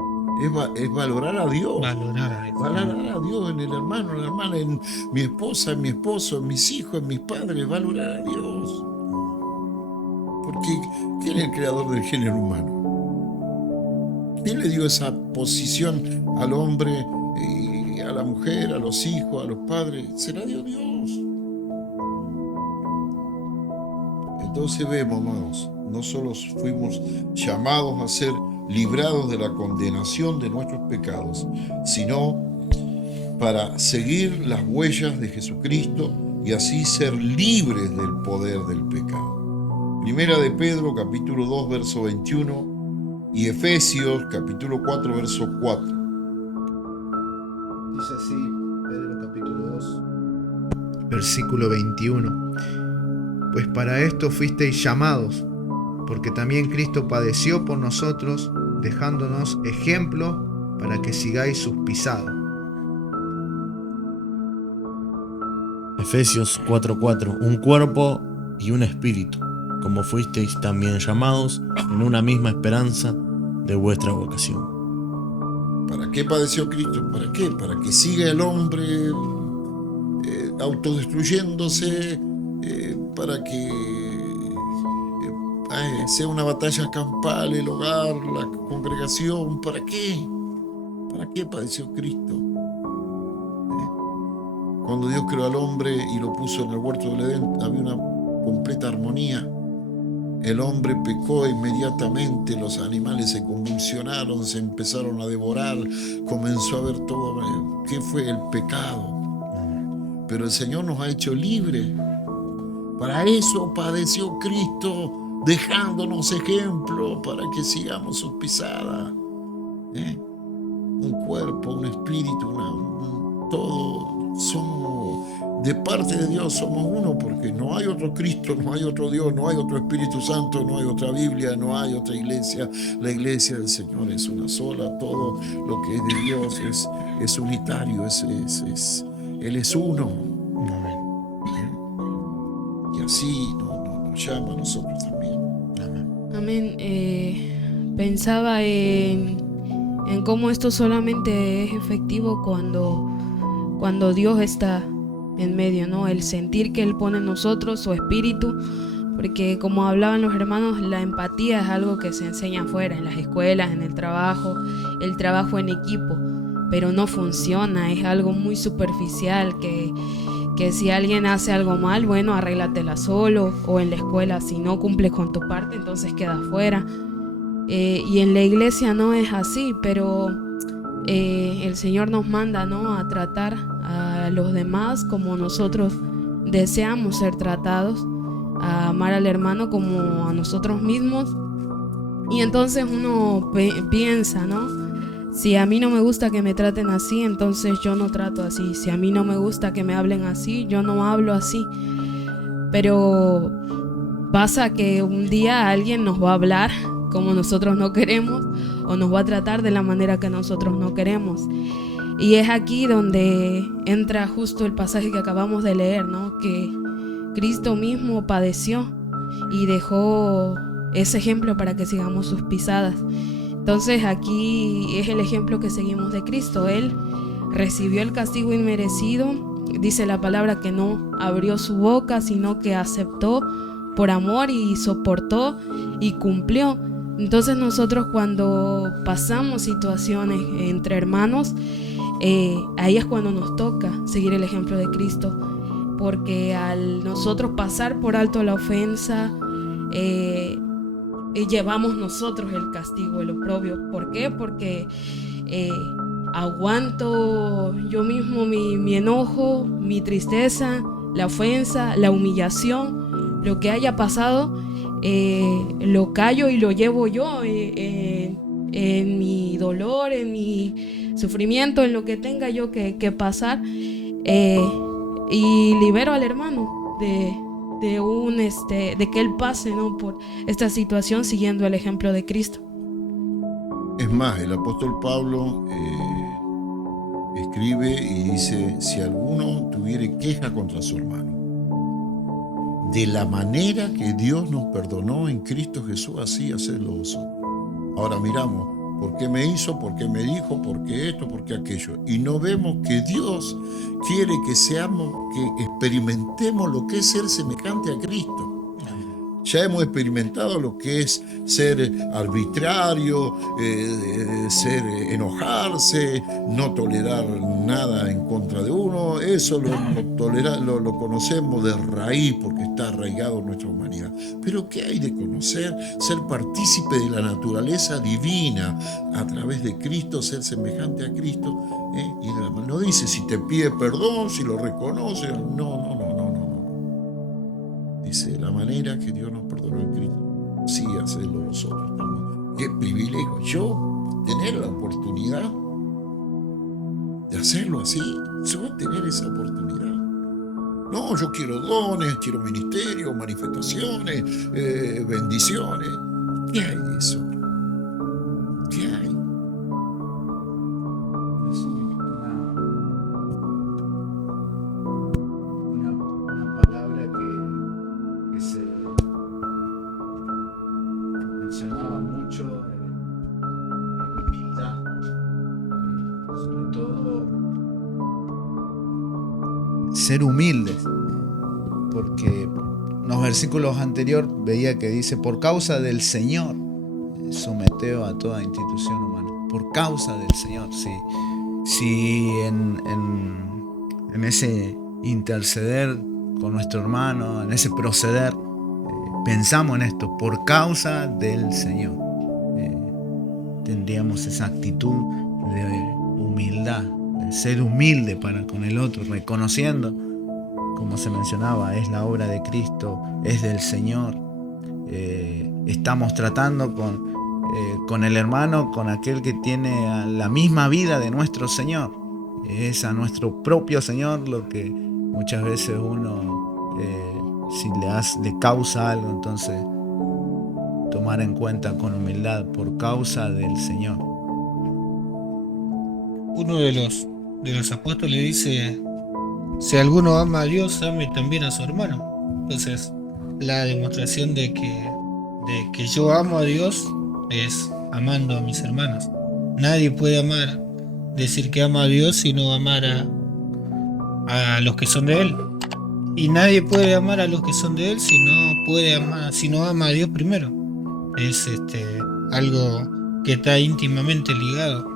Es valorar a Dios. Valorar a Dios. Valorar a Dios en el hermano, en la hermana, en mi esposa, en mi esposo, en mis hijos, en mis padres. Valorar a Dios. Porque ¿quién es el creador del género humano? ¿Quién le dio esa posición al hombre, y a la mujer, a los hijos, a los padres? Se la dio Dios. Entonces vemos, amados, no solo fuimos llamados a ser librados de la condenación de nuestros pecados, sino para seguir las huellas de Jesucristo y así ser libres del poder del pecado. Primera de Pedro, capítulo 2, verso 21, y Efesios, capítulo 4, verso 4. Dice así, Pedro capítulo 2, versículo 21. Pues para esto fuisteis llamados, porque también Cristo padeció por nosotros, dejándonos ejemplo para que sigáis sus pisadas. Efesios 4:4. Un cuerpo y un espíritu, como fuisteis también llamados en una misma esperanza de vuestra vocación. ¿Para qué padeció Cristo? ¿Para qué? Para que siga el hombre autodestruyéndose, para que sea una batalla campal, el hogar, la congregación. ¿Para qué? ¿Para qué padeció Cristo? Cuando Dios creó al hombre y lo puso en el huerto del Edén, había una completa armonía. El hombre pecó inmediatamente, los animales se convulsionaron, se empezaron a devorar, comenzó a haber todo. ¿Qué fue? El pecado. Pero el Señor nos ha hecho libres. Para eso padeció Cristo, dejándonos ejemplo para que sigamos sus pisadas. Un cuerpo, un espíritu, todo. Somos, de parte de Dios somos uno, porque no hay otro Cristo, no hay otro Dios, no hay otro Espíritu Santo, no hay otra Biblia, no hay otra iglesia. La iglesia del Señor es una sola. Todo lo que es de Dios es unitario, Él es uno. Y así nos llama a nosotros también. Amén. Pensaba en cómo esto solamente es efectivo cuando Dios está en medio, ¿no? El sentir que Él pone en nosotros su espíritu, porque como hablaban los hermanos, la empatía es algo que se enseña afuera, en las escuelas, en el trabajo en equipo, pero no funciona, es algo muy superficial, que si alguien hace algo mal, bueno, arréglatela solo, o en la escuela, si no cumples con tu parte, entonces queda fuera. Y en la iglesia no es así, pero el Señor nos manda, ¿no?, a tratar a los demás como nosotros deseamos ser tratados, a amar al hermano como a nosotros mismos. Y entonces uno piensa, ¿no?, si a mí no me gusta que me traten así, entonces yo no trato así. Si a mí no me gusta que me hablen así, yo no hablo así. Pero pasa que un día alguien nos va a hablar como nosotros no queremos, o nos va a tratar de la manera que nosotros no queremos. Y es aquí donde entra justo el pasaje que acabamos de leer, ¿no?, que Cristo mismo padeció y dejó ese ejemplo para que sigamos sus pisadas. Entonces aquí es el ejemplo que seguimos de Cristo. Él recibió el castigo inmerecido. Dice la palabra que no abrió su boca, sino que aceptó por amor y soportó y cumplió. Entonces nosotros, cuando pasamos situaciones entre hermanos, ahí es cuando nos toca seguir el ejemplo de Cristo, porque al nosotros pasar por alto la ofensa, llevamos nosotros el castigo, el oprobio. ¿Por qué? Porque aguanto yo mismo mi enojo, mi tristeza, la ofensa, la humillación, lo que haya pasado, lo callo y lo llevo yo en mi dolor, en mi sufrimiento, en lo que tenga yo que pasar, y libero al hermano de que él pase, ¿no?, por esta situación siguiendo el ejemplo de Cristo. Es más, el apóstol Pablo escribe y dice: si alguno tuviere queja contra su hermano, de la manera que Dios nos perdonó en Cristo Jesús, así hacedlo vosotros. Ahora miramos, ¿por qué me hizo? ¿Por qué me dijo? ¿Por qué esto? ¿Por qué aquello? Y no vemos que Dios quiere que experimentemos lo que es ser semejante a Cristo. Ya hemos experimentado lo que es ser arbitrario, enojarse, no tolerar nada en contra de uno. Eso lo conocemos de raíz porque está arraigado en nuestra humanidad. Pero ¿qué hay de conocer? Ser partícipe de la naturaleza divina a través de Cristo, ser semejante a Cristo. Y no dice si te pide perdón, si lo reconoce. No. Dice, la manera que Dios nos perdonó en Cristo, sí, hacedlo vosotros también. Qué privilegio yo tener la oportunidad de hacerlo así, yo tener esa oportunidad. No, yo quiero dones, quiero ministerios, manifestaciones, bendiciones. ¿Qué hay de eso? ¿Qué hay? Una palabra que se mencionaba mucho, humildad, sobre todo ser humildes, porque en los versículos anteriores veía que dice: por causa del Señor someteo a toda institución humana. Por causa del Señor. Si en ese interceder con nuestro hermano, en ese proceder, pensamos en esto: por causa del Señor, tendríamos esa actitud de humildad, de ser humilde para con el otro, reconociendo, como se mencionaba, es la obra de Cristo, es del Señor. Estamos tratando con el hermano, con aquel que tiene la misma vida de nuestro Señor. Es a nuestro propio Señor lo que muchas veces uno, si le causa algo, entonces tomar en cuenta con humildad: por causa del Señor. Uno de los apóstoles dice: si alguno ama a Dios, ame también a su hermano. Entonces, la demostración de que yo amo a Dios es amando a mis hermanos. Nadie puede decir que ama a Dios y no amar a los que son de Él. Y nadie puede amar a los que son de Él si no ama a Dios primero. Es algo que está íntimamente ligado.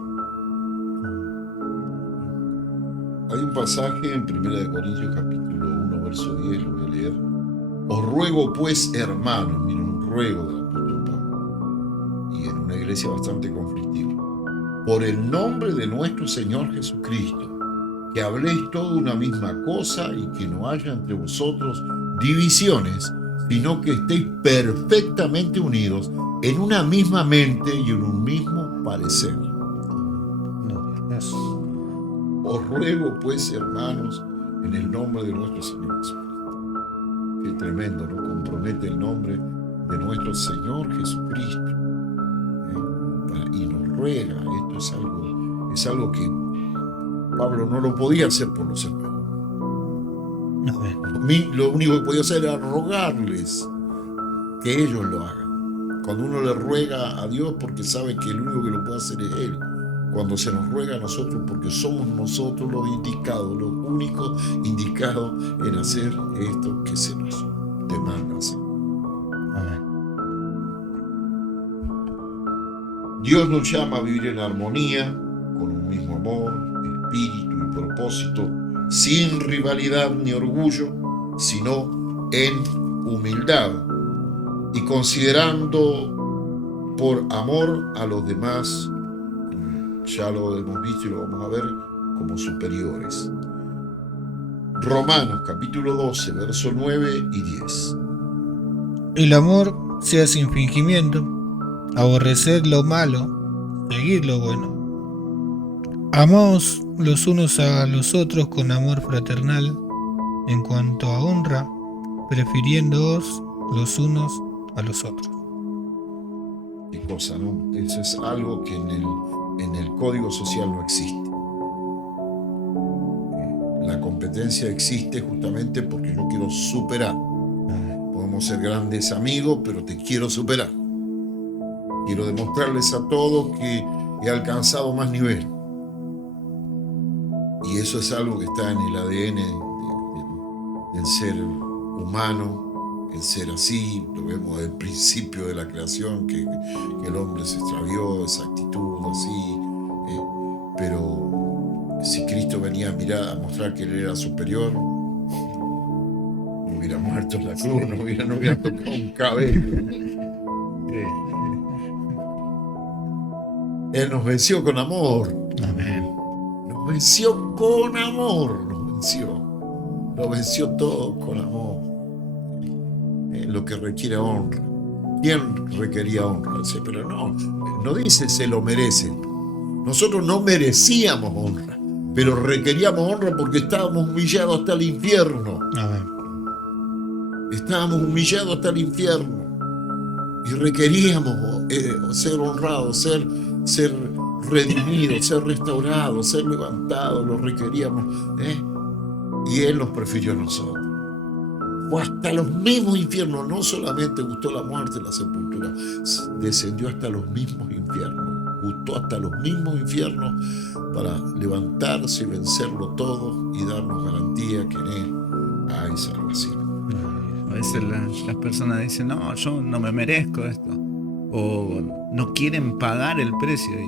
Hay un pasaje en 1 Corintios capítulo 1, verso 10, lo voy a leer. Os ruego pues, hermanos, miren, un ruego del apóstol Pablo, y en una iglesia bastante conflictiva, por el nombre de nuestro Señor Jesucristo, que habléis toda una misma cosa y que no haya entre vosotros divisiones, sino que estéis perfectamente unidos en una misma mente y en un mismo parecer. Os ruego pues, hermanos, en el nombre de nuestro Señor Jesucristo. Qué tremendo, ¿no? Compromete el nombre de nuestro Señor Jesucristo. Y nos ruega. Esto es algo que Pablo no lo podía hacer por los hermanos. Lo único que podía hacer era rogarles que ellos lo hagan. Cuando uno le ruega a Dios, porque sabe que el único que lo puede hacer es Él. Cuando se nos ruega a nosotros, porque somos nosotros los indicados, los únicos indicados en hacer esto que se nos demanda hacer. Amén. Dios nos llama a vivir en armonía, con un mismo amor, espíritu y propósito, sin rivalidad ni orgullo, sino en humildad y considerando por amor a los demás, ya lo hemos visto y lo vamos a ver, como superiores. Romanos capítulo 12, versos 9 y 10. El amor sea sin fingimiento, aborrecer lo malo, seguir lo bueno. Amaos los unos a los otros con amor fraternal, en cuanto a honra, prefiriéndoos los unos a los otros. Qué cosa, ¿no? Eso es algo que en el código social no existe. La competencia existe justamente porque yo quiero superar. Podemos ser grandes amigos, pero te quiero superar. Quiero demostrarles a todos que he alcanzado más nivel. Y eso es algo que está en el ADN del ser humano, el ser así. Lo vemos desde el principio de la creación, que el hombre se extravió, esa actitud así. Pero si Cristo venía a mostrar que Él era superior, no hubiera muerto en la cruz, no hubiera tocado un cabello. Él nos venció con amor. Amén. Nos venció con amor. Lo venció todo con amor. Lo que requiere honra. ¿Quién requería honra? Sí, pero no dice se lo merece. Nosotros no merecíamos honra, pero requeríamos honra porque estábamos humillados hasta el infierno. Amén. Estábamos humillados hasta el infierno y requeríamos ser honrados, ser redimidos, ser restaurados, ser levantados, lo requeríamos, y Él nos prefirió a nosotros. Fue hasta los mismos infiernos, no solamente gustó la muerte, la sepultura, descendió hasta los mismos infiernos, gustó hasta los mismos infiernos para levantarse y vencerlo todo y darnos garantía que en Él hay salvación. A veces las personas dicen, no, yo no me merezco esto, o no quieren pagar el precio, y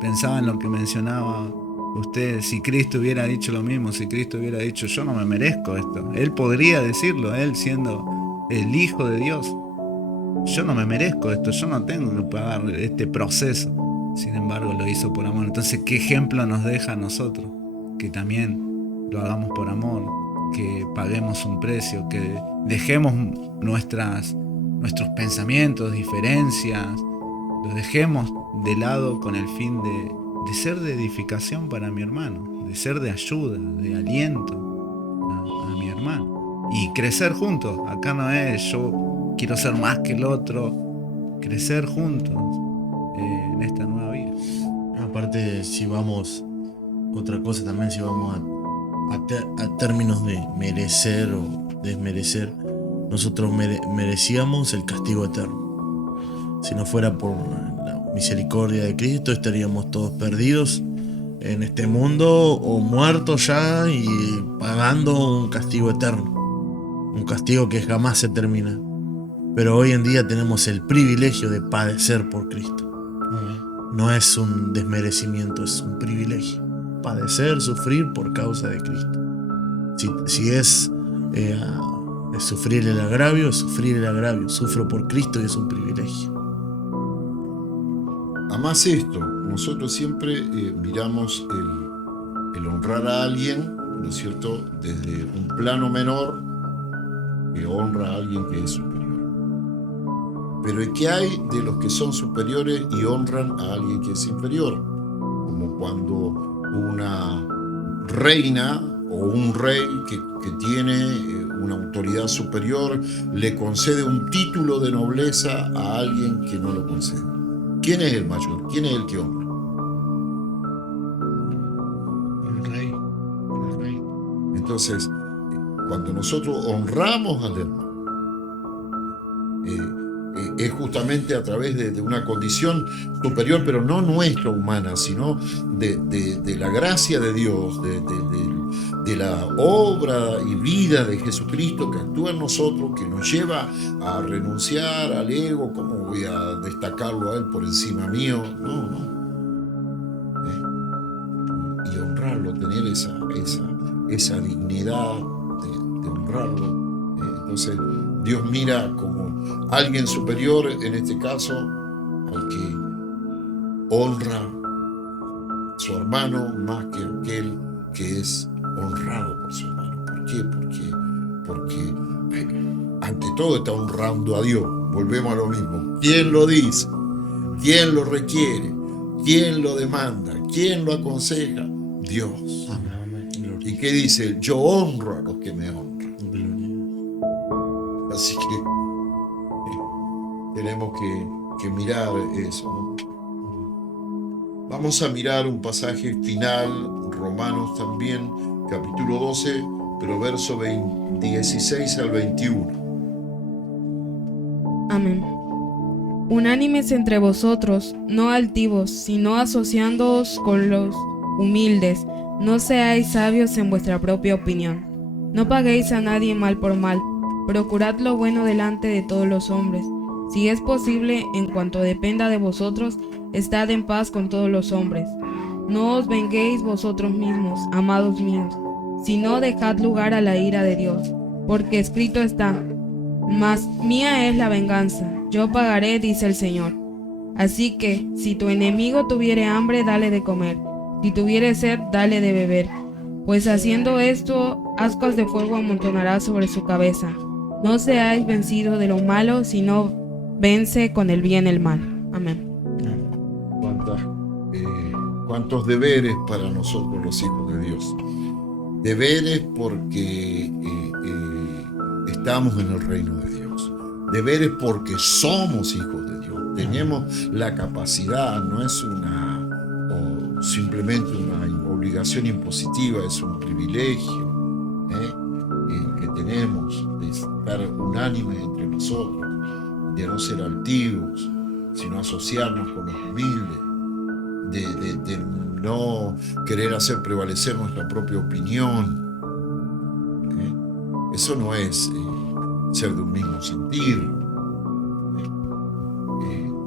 pensaba en lo que mencionaba usted. Si Cristo hubiera dicho lo mismo, si Cristo hubiera dicho yo no me merezco esto, Él podría decirlo, Él siendo el Hijo de Dios, yo no me merezco esto, yo no tengo que pagar este proceso. Sin embargo lo hizo por amor. Entonces, ¿qué ejemplo nos deja a nosotros? Que también lo hagamos por amor, que paguemos un precio, que dejemos nuestros pensamientos, diferencias, los dejemos de lado con el fin de ser de edificación para mi hermano, de ser de ayuda, de aliento a mi hermano. Y crecer juntos. Acá no es yo quiero ser más que el otro, crecer juntos en esta nueva vida. Aparte, si vamos, otra cosa también, si vamos a términos de merecer o desmerecer, nosotros merecíamos el castigo eterno. Si no fuera por la misericordia de Cristo, estaríamos todos perdidos en este mundo o muertos ya y pagando un castigo eterno, un castigo que jamás se termina. Pero hoy en día tenemos el privilegio de padecer por Cristo. No es un desmerecimiento, es un privilegio. Padecer, sufrir por causa de Cristo. Si es sufrir el agravio, es sufrir el agravio. Sufro por Cristo y es un privilegio. Además esto, nosotros siempre miramos el honrar a alguien, ¿no es cierto?, desde un plano menor que honra a alguien que es superior. Pero ¿qué hay de los que son superiores y honran a alguien que es inferior? Como cuando una reina o un rey que tiene una autoridad superior le concede un título de nobleza a alguien que no lo concede. ¿Quién es el mayor? ¿Quién es el que honra? El rey. Entonces, cuando nosotros honramos al hermano, es justamente a través de una condición superior, pero no nuestra humana, sino de la gracia de Dios, de la obra y vida de Jesucristo que actúa en nosotros, que nos lleva a renunciar al ego. ¿Cómo voy a destacarlo a Él por encima mío? No. Y honrarlo, tener esa dignidad de honrarlo. Entonces Dios mira como alguien superior, en este caso, al que honra a su hermano más que aquel que es honrado por su hermano. ¿Por qué? Porque ante todo está honrando a Dios. Volvemos a lo mismo. ¿Quién lo dice? ¿Quién lo requiere? ¿Quién lo demanda? ¿Quién lo aconseja? Dios. ¿Y qué dice? Yo honro a los que me honran. Así que tenemos que mirar eso, ¿no? Vamos a mirar un pasaje final, Romanos también, capítulo 12, pero verso 16 al 21. Amén. Unánimes entre vosotros, no altivos, sino asociándoos con los humildes. No seáis sabios en vuestra propia opinión. No paguéis a nadie mal por mal. Procurad lo bueno delante de todos los hombres. Si es posible, en cuanto dependa de vosotros, estad en paz con todos los hombres. No os venguéis vosotros mismos, amados míos, sino dejad lugar a la ira de Dios. Porque escrito está: mas mía es la venganza, yo pagaré, dice el Señor. Así que, si tu enemigo tuviere hambre, dale de comer, si tuviere sed, dale de beber. Pues haciendo esto, ascuas de fuego amontonará sobre su cabeza. No seáis vencidos de lo malo, sino vence con el bien el mal. Amén. ¿Cuántos deberes para nosotros los hijos de Dios? Deberes porque estamos en el reino de Dios. Deberes porque somos hijos de Dios. Tenemos la capacidad, no es simplemente una obligación impositiva, es un privilegio que tenemos de estar unánimes entre nosotros, de no ser altivos, sino asociarnos con los humildes, de no querer hacer prevalecer nuestra propia opinión. Eso no es ser de un mismo sentir.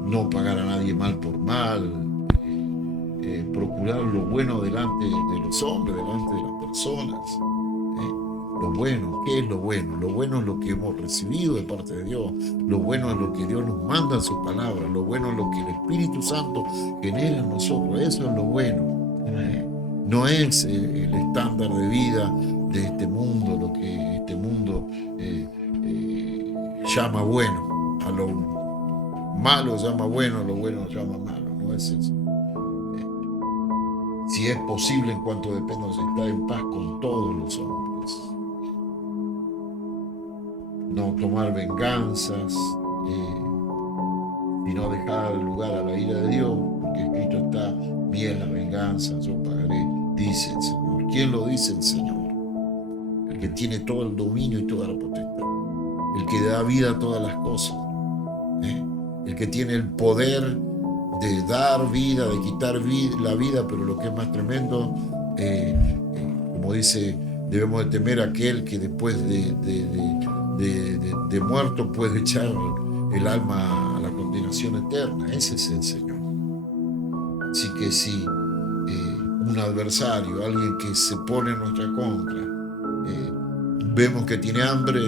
No pagar a nadie mal por mal. Procurar lo bueno delante de los hombres, delante de las personas. Lo bueno, ¿qué es lo bueno? Lo bueno es lo que hemos recibido de parte de Dios. Lo bueno es lo que Dios nos manda en su palabra. Lo bueno es lo que el Espíritu Santo genera en nosotros. Eso es lo bueno. No es el estándar de vida de este mundo, lo que este mundo llama bueno. A lo malo llama bueno, a lo bueno llama malo. No es eso. Si es posible, en cuanto dependa, estar en paz con todos los hombres. No tomar venganzas, sino dejar lugar a la ira de Dios, porque escrito está: mía es la venganza, yo pagaré, dice el Señor. ¿Quién lo dice? El Señor, el que tiene todo el dominio y toda la potestad, el que da vida a todas las cosas, el que tiene el poder de dar vida, de quitar la vida, pero lo que es más tremendo, como dice, debemos de temer a aquel que después de muerto puede echar el alma a la condenación eterna. Ese es el Señor. Así que si un adversario, alguien que se pone en nuestra contra, vemos que tiene hambre,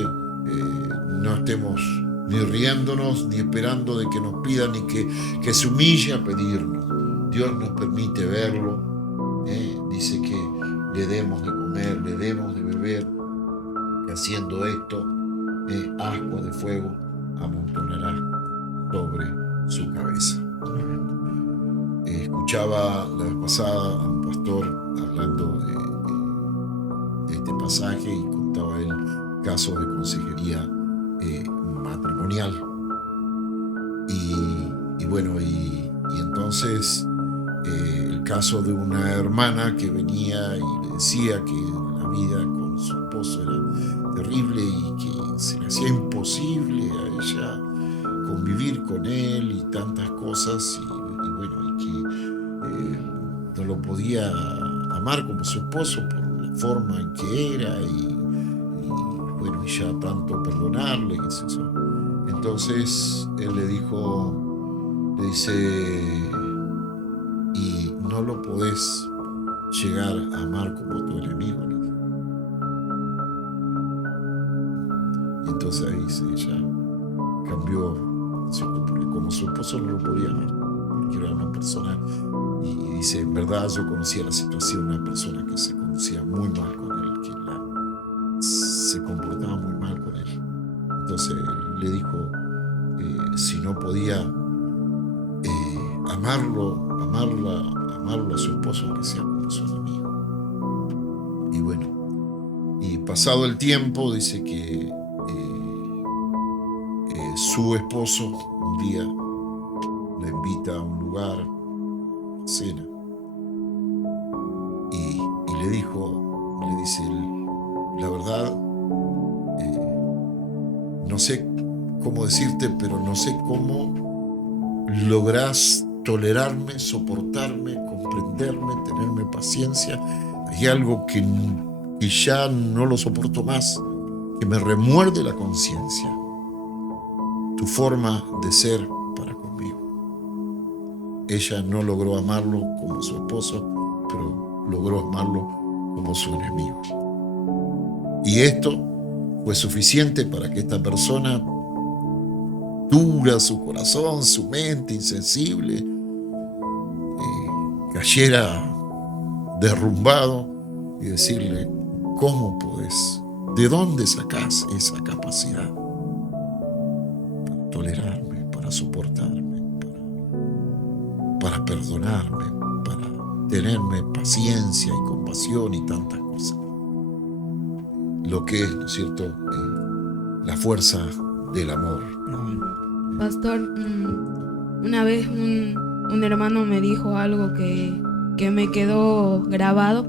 no estemos ni riéndonos, ni esperando de que nos pida, ni que se humille a pedirnos. Dios nos permite verlo. Dice que le demos de comer, le demos de beber, que haciendo esto, ascuas de fuego amontonará sobre su cabeza. Escuchaba la vez pasada a un pastor hablando de este pasaje y contaba él casos de consejería matrimonial. Y bueno, y entonces el caso de una hermana que venía y le decía que la vida con su esposo era terrible y que se le hacía imposible a ella convivir con él y tantas cosas, y bueno, y que no lo podía amar como su esposo por la forma en que era y bueno, y ya tanto perdonarle, qué sé yo. Entonces él le dice, y no lo podés llegar a amar como tu enemigo. Y entonces ahí ella cambió, porque como su esposo no lo podía amar, porque era una persona, y dice, en verdad yo conocía la situación, una persona que se conducía muy mal con él, que se comportaba muy mal con él. Entonces le dijo, si no podía amarlo a su esposo, que sea como su enemigo. Y bueno, y pasado el tiempo, dice que su esposo un día la invita a un lugar, a cena, y le dice, la verdad, no sé cómo decirte, pero no sé cómo lográs tolerarme, soportarme, comprenderme, tenerme paciencia. Hay algo que ya no lo soporto más, que me remuerde la conciencia. Tu forma de ser para conmigo. Ella no logró amarlo como su esposo, pero logró amarlo como su enemigo. Y esto fue suficiente para que esta persona, dura su corazón, su mente insensible, cayera derrumbado y decirle, ¿cómo podés? ¿De dónde sacás esa capacidad para tolerarme, para soportarme, para perdonarme, para tenerme paciencia y compasión y tantas cosas? Lo que es, ¿no es cierto?, la fuerza del amor. Pastor, una vez un hermano me dijo algo que me quedó grabado,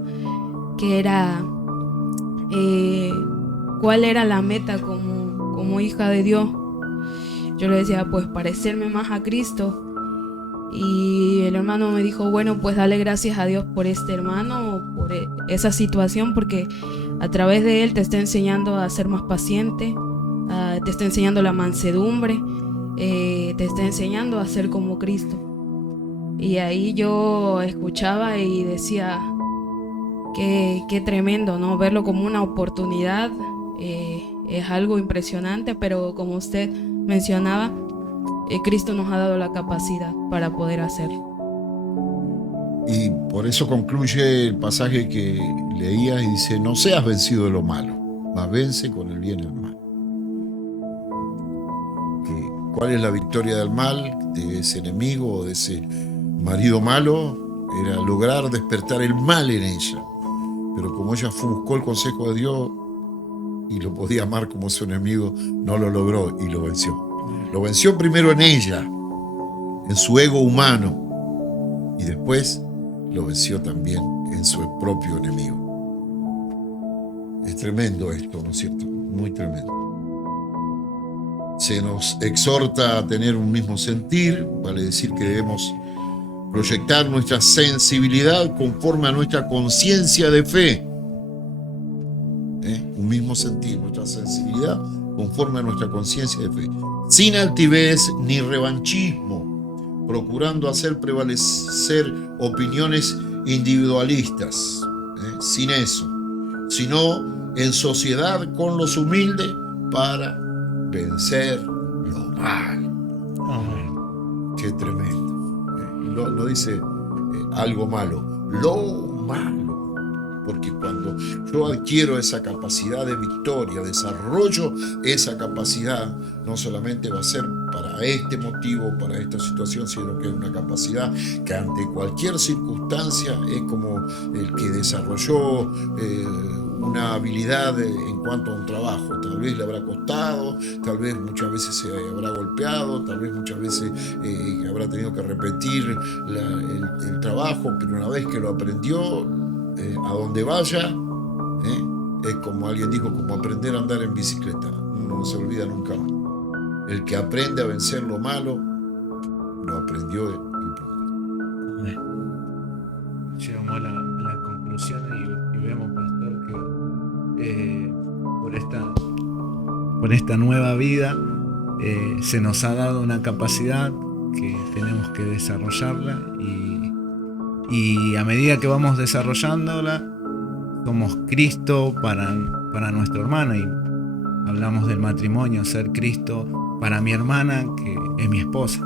que era cuál era la meta como hija de Dios. Yo le decía, pues parecerme más a Cristo. Y el hermano me dijo, bueno, pues dale gracias a Dios por este hermano, por esa situación, porque a través de él te está enseñando a ser más paciente, te está enseñando la mansedumbre, te está enseñando a ser como Cristo. Y ahí yo escuchaba y decía, qué tremendo, ¿no? Verlo como una oportunidad es algo impresionante, pero como usted mencionaba, Cristo nos ha dado la capacidad para poder hacerlo. Y por eso concluye el pasaje que leías y dice, no seas vencido de lo malo, mas vence con el bien el mal. ¿Cuál es la victoria del mal, de ese enemigo o de ese marido malo? Era lograr despertar el mal en ella. Pero como ella buscó el consejo de Dios y lo podía amar como su enemigo, no lo logró y lo venció. Lo venció primero en ella, en su ego humano, y después lo venció también en su propio enemigo. Es tremendo esto, ¿no es cierto? Muy tremendo. Se nos exhorta a tener un mismo sentir, vale decir que debemos proyectar nuestra sensibilidad conforme a nuestra conciencia de fe. Un mismo sentir, nuestra sensibilidad conforme a nuestra conciencia de fe. Sin altivez ni revanchismo, procurando hacer prevalecer opiniones individualistas, sin eso, sino en sociedad con los humildes para vencer lo mal. Qué tremendo. No dice algo malo, lo malo. Porque cuando yo adquiero esa capacidad de victoria, desarrollo esa capacidad, no solamente va a ser para este motivo, para esta situación, sino que es una capacidad que ante cualquier circunstancia es como el que desarrolló una habilidad en cuanto a un trabajo. Tal vez le habrá costado, tal vez muchas veces se habrá golpeado, tal vez muchas veces habrá tenido que repetir el trabajo, pero una vez que lo aprendió, a donde vaya, es como alguien dijo, como aprender a andar en bicicleta. Uno no se olvida nunca más. El que aprende a vencer lo malo, lo aprendió y punto. Llegamos a la conclusión y vemos, pastor, que por esta nueva vida se nos ha dado una capacidad que tenemos que desarrollarla Y a medida que vamos desarrollándola, somos Cristo para nuestro hermano. Y hablamos del matrimonio, ser Cristo para mi hermana, que es mi esposa.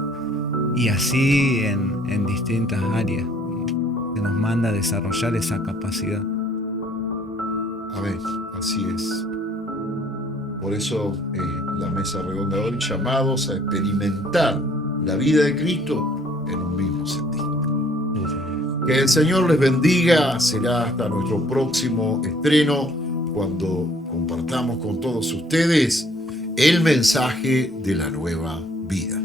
Y así en distintas áreas. Se nos manda a desarrollar esa capacidad. Amén, así es. Por eso la mesa redonda de hoy, llamados a experimentar la vida de Cristo en un mismo sentido. Que el Señor les bendiga. Será hasta nuestro próximo estreno, cuando compartamos con todos ustedes el mensaje de la nueva vida.